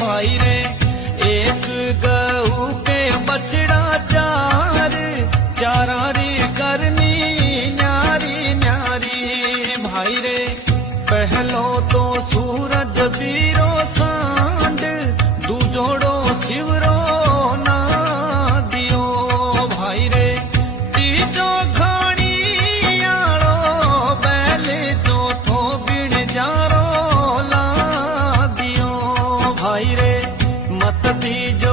भाई रे एक गऊ के बछड़ा चार चारा री करनी न्यारी न्यारी भाई रे पहलो तो सूरज बीरो सांड दूजोड़ो शिवरो ना दियो भाई रे तीजो घाणी आलो बैले चौथो बिन जारो ला दियो भाई रे मत तीजो